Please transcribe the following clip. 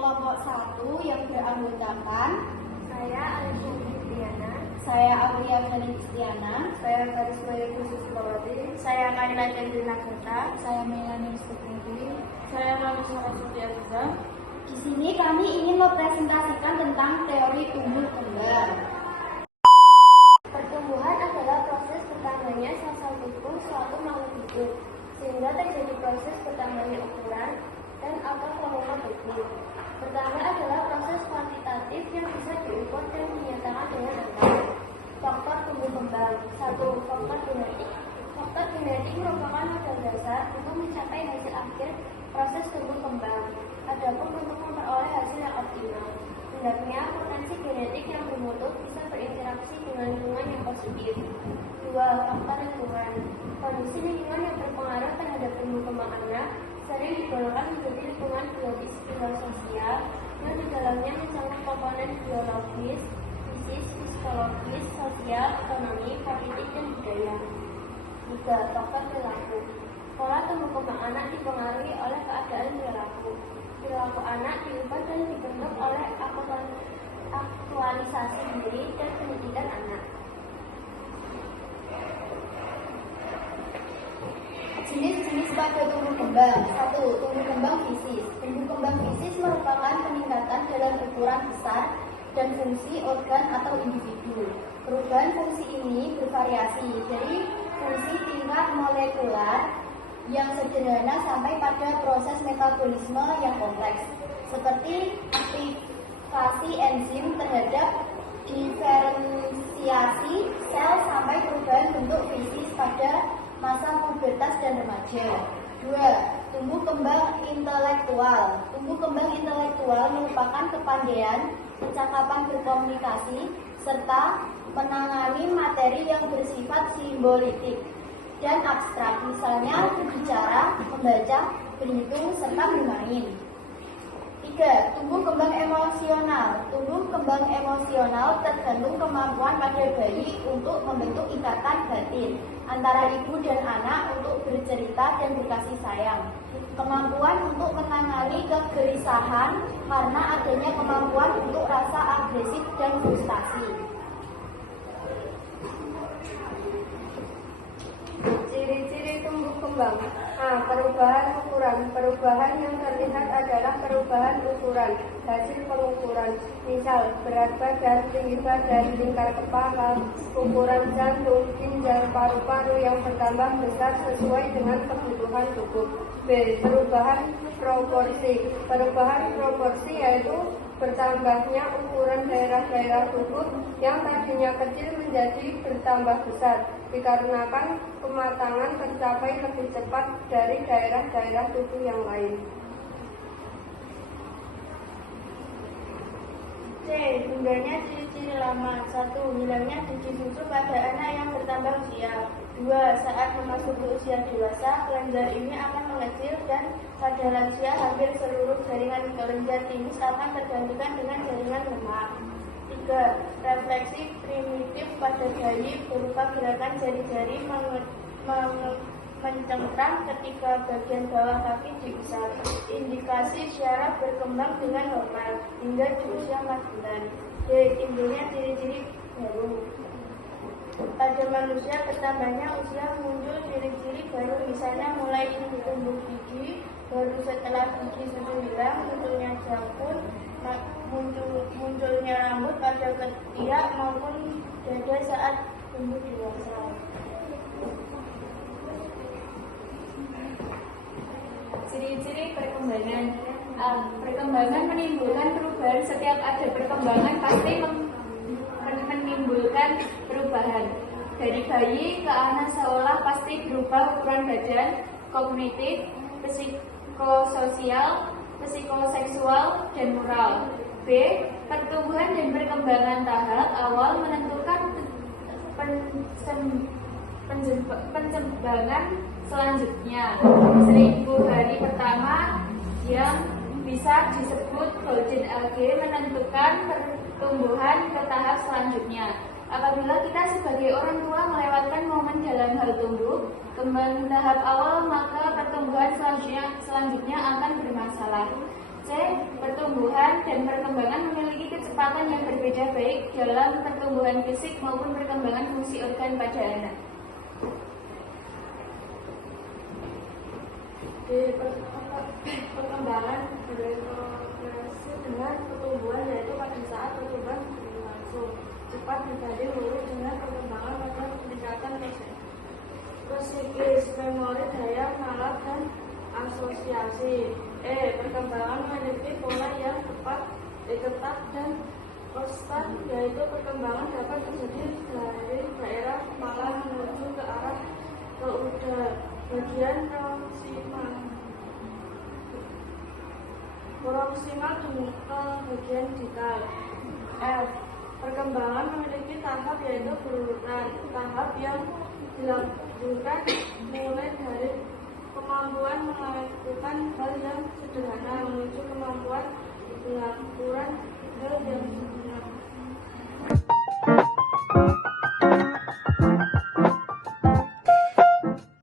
kelompok 1 yang beranggotakan Saya Alisa Fitriana, saya Aulia Kristiana, saya Karisma Khusus Mawati, saya Kaila Kendrina Gata, saya Melani Sukmudi, saya Manusia Sudiaza. Di sini kami ingin mempresentasikan tentang teori tumbuh kembang. Pertumbuhan adalah proses bertambahnya sel-sel tubuh suatu makhluk hidup, sehingga terjadi proses bertambahnya ukuran dan atau volume tubuh. Pertama adalah proses kuantitatif yang bisa diukur dan dinyatakan dengan angka. Faktor tumbuh kembang. 1. Faktor genetik. Faktor genetik merupakan modal dasar untuk mencapai hasil akhir proses tumbuh kembang. Adapun untuk memperoleh hasil yang optimal, hendaknya potensi genetik yang bermutu bisa berinteraksi dengan lingkungan yang positif. 2. Faktor lingkungan. Kondisi lingkungan yang berpengaruh terhadap tumbuh kembang anak sering digolongkan menjadi lingkungan biologis sosial yang di dalamnya mencakup komponen biologis, fisik, psikologis, sosial, ekonomi, politik, dan budaya. 3. Faktor perilaku. Pola tumbuh kembang anak dipengaruhi oleh keadaan perilaku. Perilaku anak diubah dan dibentuk oleh aktualisasi diri dan pendidikan anak. Jenis-jenis pada tumbuh kembang. 1. Tumbuh kembang fisis. Tumbuh kembang fisis merupakan peningkatan dalam ukuran besar dan fungsi organ atau individu. Perubahan fungsi ini bervariasi dari fungsi tingkat molekular yang sederhana sampai pada proses metabolisme yang kompleks, seperti aktivasi enzim terhadap diferensiasi sel sampai perubahan bentuk fisis pada masa pubertas dan remaja. 2. Tumbuh kembang intelektual. Tumbuh kembang intelektual merupakan kepandaian, kecakapan berkomunikasi, serta menangani materi yang bersifat simbolitik dan abstrak, misalnya berbicara, membaca, berhitung, serta bermain. 3. Tumbuh kembang emosional. Tumbuh kembang emosional tergantung kemampuan pada bayi untuk membentuk ikatan batin antara ibu dan anak untuk bercerita dan berkasih sayang. Kemampuan untuk menangani kegelisahan karena adanya kemampuan untuk rasa agresif dan frustasi. Ciri-ciri tumbuh kembang. A. Perubahan ukuran. Perubahan yang terlihat adalah perubahan ukuran, hasil pengukuran. Misal, berat badan, tinggi badan, lingkar kepala, ukuran jantung, ginjal, paru-paru yang bertambah besar sesuai dengan kebutuhan tubuh. B. Perubahan proporsi. Perubahan proporsi yaitu bertambahnya ukuran daerah-daerah tubuh yang tadinya kecil menjadi bertambah besar dikarenakan kematangan tercapai lebih cepat dari daerah-daerah tubuh yang lain. C. Hilangnya ciri-ciri lama. 1. Hilangnya biji susu pada anak yang bertambah usia. 2. Saat memasuki usia dewasa, kelenjar ini akan mengecil dan pada lansia hampir seluruh jaringan kelenjar timus akan tergantikan dengan jaringan lemak. 3. Refleksi primitif pada bayi berupa gerakan jari-jari mencengkram ketika bagian bawah kaki diusap. Indikasi syaraf berkembang dengan normal hingga di usia 4 bulan. D. Timbulnya ciri-ciri baru. Pada manusia bertambahnya usia muncul ciri-ciri baru, misalnya mulai tumbuh gigi baru setelah gigi sudah hilang, munculnya jangkut, munculnya rambut pada ketiak maupun dada saat tumbuh dewasa. Ciri-ciri perkembangan. Perkembangan menimbulkan perubahan. Setiap ada perkembangan pasti menimbulkan perubahan. Dari bayi ke anak seolah pasti berubah ukuran badan, kognitif, psikososial, psikoseksual, dan moral. B. Pertumbuhan dan perkembangan tahap awal menentukan pengembangan selanjutnya. 1000 hari pertama yang bisa disebut golden age menentukan pertumbuhan ke tahap selanjutnya. Apabila kita sebagai orang tua melewatkan momen dalam hal tumbuh kembang tahap awal, maka pertumbuhan selanjutnya akan bermasalah. C. Pertumbuhan dan perkembangan memiliki kecepatan yang berbeda baik dalam pertumbuhan fisik maupun perkembangan fungsi organ pada anak. Di perkembangan berkorelasi dengan pertumbuhan, yaitu pada saat pertumbuhan berlangsung cepat dibanding lurus dengan perkembangan pada peningkatan psikis, memori, daya nalar, dan asosiasi. Perkembangan memiliki pola yang tetap dan konstan, yaitu perkembangan dapat terjadi dari daerah kepala menuju ke arah ke bagian proksimal ke bagian dikal. Perkembangan memiliki tahap, yaitu berurutan. Tahap yang dilakukan mulai dari kemampuan melakukan hal yang sederhana menuju kemampuan melakukan hal yang sederhana.